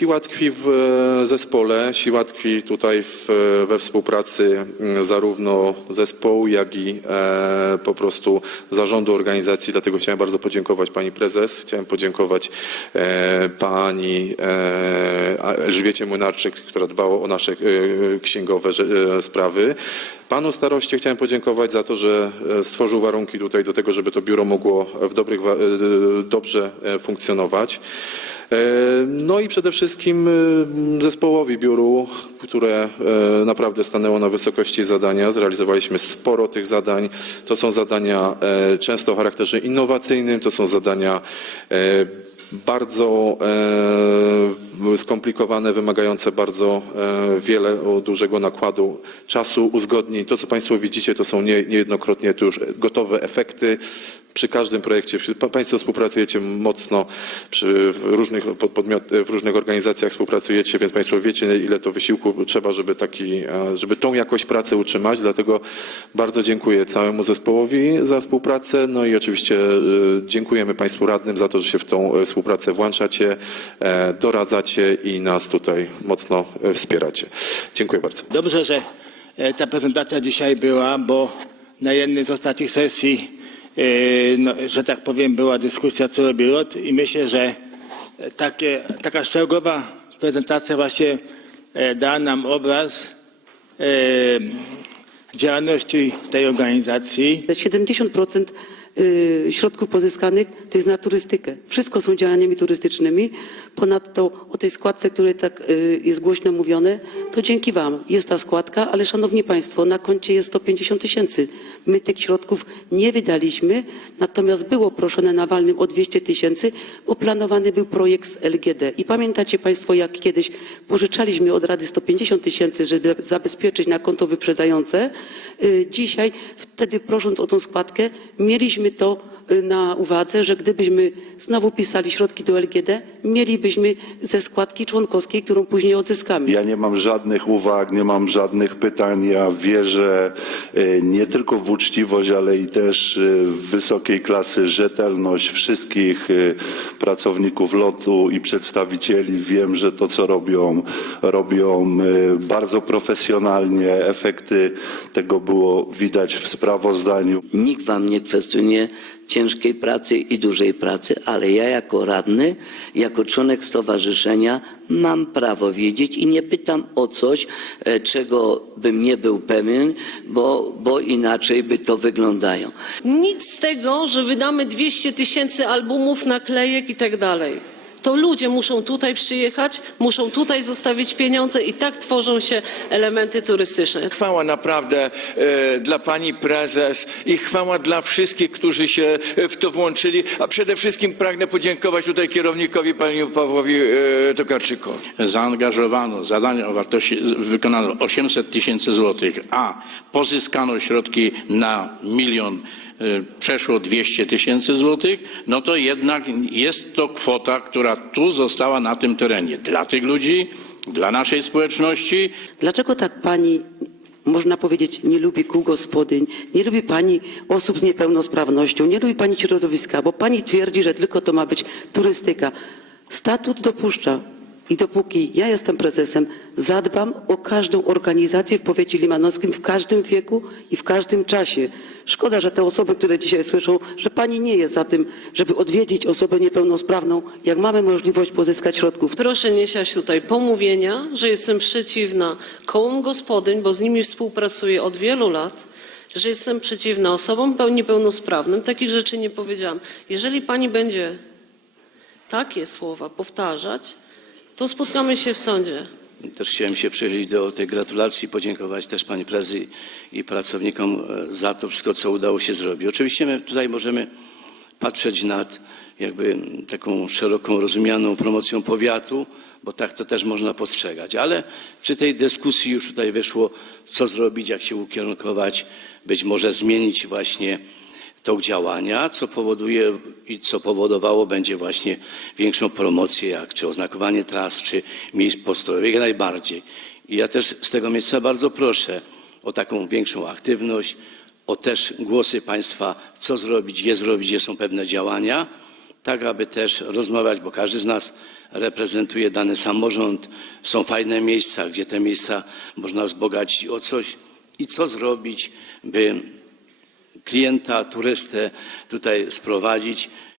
Siła tkwi w e, zespole, siła tkwi tutaj w, we współpracy zarówno zespołu, jak i e, po prostu zarządu organizacji. Dlatego chciałem bardzo podziękować pani prezes, chciałem podziękować e, pani e, Elżbiecie Młynarczyk, która dbała o nasze e, księgowe że- e, sprawy. Panu staroście chciałem podziękować za to, że e, stworzył warunki tutaj do tego, żeby to biuro mogło w dobrych, e, dobrze e, funkcjonować. No i przede wszystkim zespołowi biuru, które naprawdę stanęło na wysokości zadania. Zrealizowaliśmy sporo tych zadań. To są zadania często o charakterze innowacyjnym, to są zadania bardzo e, skomplikowane, wymagające bardzo e, wiele dużego nakładu czasu, uzgodnień. To, co Państwo widzicie, to są nie, niejednokrotnie tu już gotowe efekty. Przy każdym projekcie Państwo współpracujecie mocno przy w różnych, pod- podmiot, w różnych organizacjach współpracujecie, więc Państwo wiecie, ile to wysiłku trzeba, żeby, taki, żeby tą jakość pracy utrzymać. Dlatego bardzo dziękuję całemu zespołowi za współpracę. No i oczywiście e, dziękujemy Państwu radnym za to, że się w tą e, współpracę włączacie, e, doradzacie i nas tutaj mocno e, wspieracie. Dziękuję bardzo. Dobrze, że e, ta prezentacja dzisiaj była, bo na jednej z ostatnich sesji, no, że tak powiem, była dyskusja, co robi ROT i myślę, że takie, taka szczegółowa prezentacja właśnie e, da nam obraz e, działalności tej organizacji. 70% y, środków pozyskanych to jest na turystykę. Wszystko są działaniami turystycznymi. Ponadto o tej składce, której tak y, jest głośno mówione, to dzięki Wam jest ta składka, ale Szanowni Państwo, na koncie jest 150 tysięcy. My tych środków nie wydaliśmy, natomiast było proszone na walnym o 200 tysięcy, bo planowany był projekt z LGD. I pamiętacie Państwo, jak kiedyś pożyczaliśmy od Rady 150 tysięcy, żeby zabezpieczyć na konto wyprzedzające. Y, Dzisiaj, wtedy prosząc o tą składkę, mieliśmy to y, na uwadze, że gdybyśmy znowu pisali środki do LGD, mielibyśmy ze składki członkowskiej, którą później odzyskamy. Ja nie mam żadnych uwag, nie mam żadnych pytań. Ja wierzę e, nie tylko w uczciwość, ale i też e, w wysokiej klasy rzetelność wszystkich pracowników lotu i przedstawicieli. Wiem, że to, co robią, robią bardzo profesjonalnie. Efekty tego było widać w sprawozdaniu. Nikt wam nie kwestionuje ciężkiej pracy i dużej pracy, ale ja jako radny, jako członek stowarzyszenia mam prawo wiedzieć i nie pytam o coś, e, czego bym nie był pewien, bo, bo inaczej by to wyglądało. Nic z tego, że wydamy 200 tysięcy albumów, naklejek i tak dalej. To ludzie muszą tutaj przyjechać, muszą tutaj zostawić pieniądze i tak tworzą się elementy turystyczne. Chwała naprawdę e, dla pani prezes i chwała dla wszystkich, którzy się w to włączyli, a przede wszystkim pragnę podziękować tutaj kierownikowi panu Pawłowi e, Tokarczykowi. zaangażowano zadania o wartości, wykonano 800 tysięcy złotych, a pozyskano środki na milion, przeszło 200 tysięcy złotych, no to jednak jest to kwota, która tu została na tym terenie. Dla tych ludzi, dla naszej społeczności, Dlaczego tak pani, można powiedzieć, nie lubi kół gospodyń, nie lubi pani osób z niepełnosprawnością, nie lubi pani środowiska, bo pani twierdzi, że tylko to ma być turystyka. Statut dopuszcza i dopóki ja jestem prezesem, zadbam o każdą organizację w powiecie limanowskim w każdym wieku i w każdym czasie. Szkoda, że te osoby, które dzisiaj słyszą, że pani nie jest za tym, żeby odwiedzić osobę niepełnosprawną, jak mamy możliwość pozyskać środków. Proszę nie siać tutaj pomówienia, że jestem przeciwna kołom gospodyń, bo z nimi współpracuję od wielu lat, że jestem przeciwna osobom peł- niepełnosprawnym. Takich rzeczy nie powiedziałam. Jeżeli pani będzie takie słowa powtarzać, to spotkamy się w sądzie. Też chciałem się przychylić do tej gratulacji, podziękować też pani prezes i pracownikom e, za to wszystko, co udało się zrobić. Oczywiście my tutaj możemy patrzeć nad jakby taką szeroką rozumianą promocją powiatu, bo tak to też można postrzegać. Ale przy tej dyskusji już tutaj wyszło, co zrobić, jak się ukierunkować, być może zmienić właśnie tok działania, co powoduje i co powodowało będzie właśnie większą promocję, jak czy oznakowanie tras, czy miejsc postojowych, jak najbardziej. I ja też z tego miejsca bardzo proszę o taką większą aktywność, o też głosy Państwa, co zrobić, je zrobić, gdzie są pewne działania, tak aby też rozmawiać, bo każdy z nas reprezentuje dany samorząd. Są fajne miejsca, gdzie te miejsca można wzbogacić o coś i co zrobić, by klienta, turystę tutaj sprowadzić.